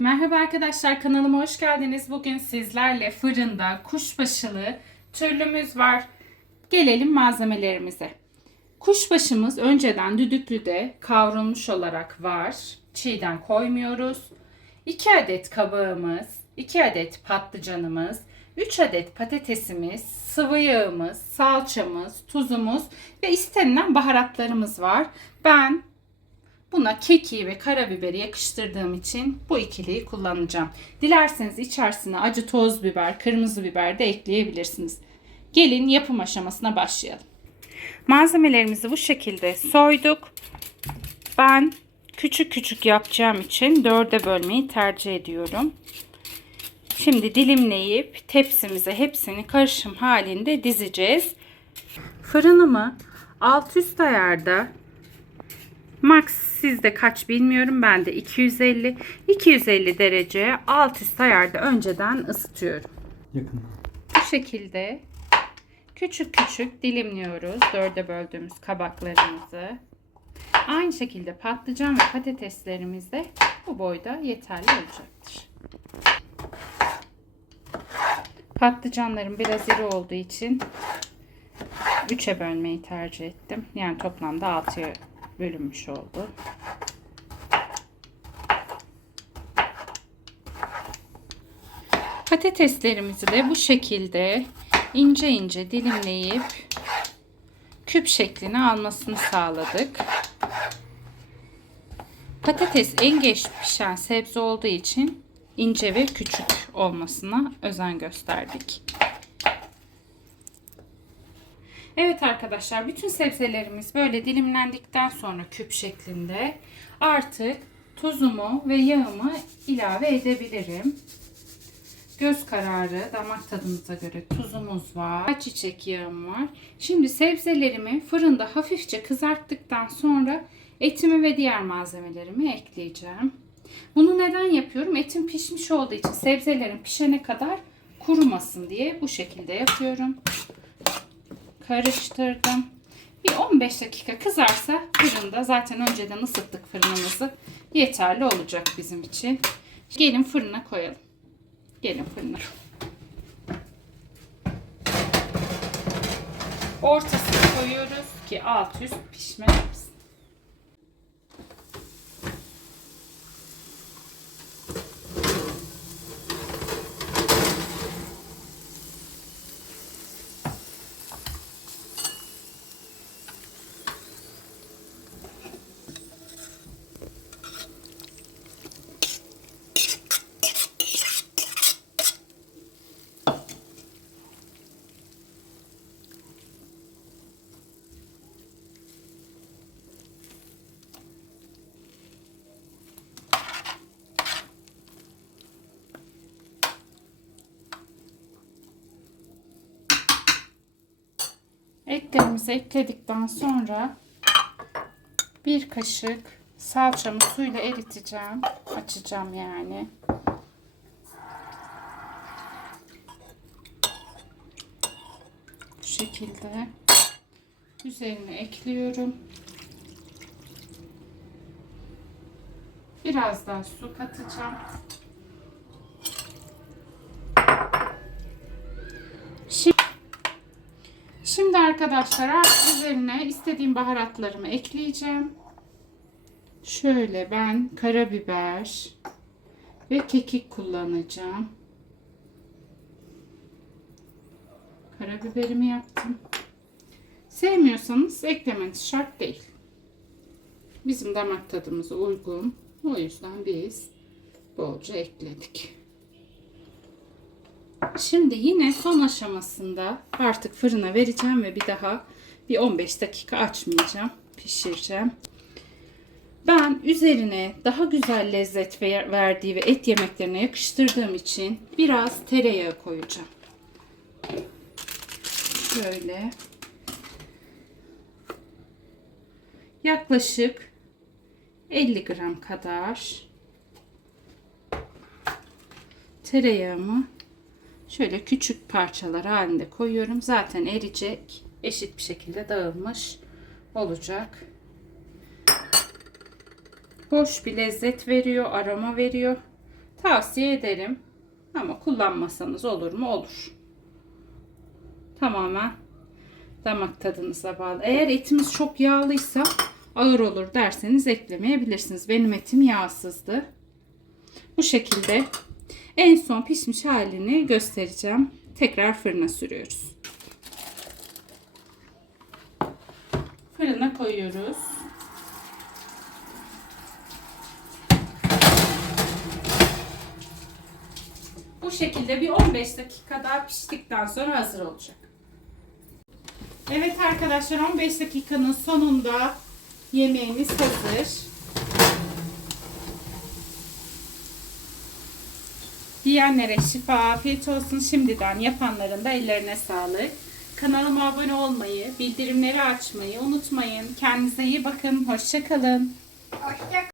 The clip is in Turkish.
Merhaba arkadaşlar kanalıma hoş geldiniz. Bugün sizlerle fırında kuşbaşılı türlümüz var. Gelelim malzemelerimize. Kuşbaşımız önceden düdüklüde kavrulmuş olarak var. Çiğden koymuyoruz. 2 adet kabağımız, 2 adet patlıcanımız, 3 adet patatesimiz, sıvı yağımız, salçamız, tuzumuz ve istenilen baharatlarımız var. Ben Buna keki ve karabiberi yakıştırdığım için bu ikiliyi kullanacağım. Dilerseniz içerisine acı toz biber, kırmızı biber de ekleyebilirsiniz. Gelin yapım aşamasına başlayalım. Malzemelerimizi bu şekilde soyduk. Ben küçük küçük yapacağım için dörde bölmeyi tercih ediyorum. Şimdi dilimleyip tepsimize hepsini karışım halinde dizeceğiz. Fırınımı alt üst ayarda Max sizde kaç bilmiyorum. Ben de 250. 250 derece alt üst ayarda önceden ısıtıyorum. Yakın. Bu şekilde küçük küçük dilimliyoruz. Dörde böldüğümüz kabaklarımızı. Aynı şekilde patlıcan ve patateslerimiz de bu boyda yeterli olacaktır. Patlıcanlarım biraz iri olduğu için 3'e bölmeyi tercih ettim. Yani toplamda 6'ya bölünmüş oldu. Patateslerimizi de bu şekilde ince ince dilimleyip küp şeklini almasını sağladık. Patates en geç pişen sebze olduğu için ince ve küçük olmasına özen gösterdik. Evet arkadaşlar bütün sebzelerimiz böyle dilimlendikten sonra küp şeklinde artık tuzumu ve yağımı ilave edebilirim. Göz kararı damak tadınıza göre tuzumuz var. Çiçek yağım var. Şimdi sebzelerimi fırında hafifçe kızarttıktan sonra etimi ve diğer malzemelerimi ekleyeceğim. Bunu neden yapıyorum? Etim pişmiş olduğu için sebzelerin pişene kadar kurumasın diye bu şekilde yapıyorum karıştırdım. Bir 15 dakika kızarsa fırında zaten önceden ısıttık fırınımızı. Yeterli olacak bizim için. Gelin fırına koyalım. Gelin fırına. Ortasına koyuyoruz ki alt üst pişme Etlerimizi ekledikten sonra bir kaşık salçamı suyla eriteceğim. Açacağım yani. Bu şekilde üzerine ekliyorum. Biraz daha su katacağım. Şimdi arkadaşlar üzerine istediğim baharatlarımı ekleyeceğim. Şöyle ben karabiber ve kekik kullanacağım. Karabiberimi yaptım. Sevmiyorsanız eklemeniz şart değil. Bizim damak tadımıza uygun. O yüzden biz bolca ekledik. Şimdi yine son aşamasında artık fırına vereceğim ve bir daha bir 15 dakika açmayacağım. Pişireceğim. Ben üzerine daha güzel lezzet verdiği ve et yemeklerine yakıştırdığım için biraz tereyağı koyacağım. Şöyle. Yaklaşık 50 gram kadar tereyağımı şöyle küçük parçalar halinde koyuyorum. Zaten eriyecek. Eşit bir şekilde dağılmış olacak. Hoş bir lezzet veriyor, aroma veriyor. Tavsiye ederim. Ama kullanmasanız olur mu? Olur. Tamamen damak tadınıza bağlı. Eğer etimiz çok yağlıysa ağır olur derseniz eklemeyebilirsiniz. Benim etim yağsızdı. Bu şekilde en son pişmiş halini göstereceğim. Tekrar fırına sürüyoruz. Fırına koyuyoruz. Bu şekilde bir 15 dakika daha piştikten sonra hazır olacak. Evet arkadaşlar 15 dakikanın sonunda yemeğimiz hazır. Yiyenlere şifa, afiyet olsun. Şimdiden yapanların da ellerine sağlık. Kanalıma abone olmayı, bildirimleri açmayı unutmayın. Kendinize iyi bakın. Hoşçakalın. Hoşça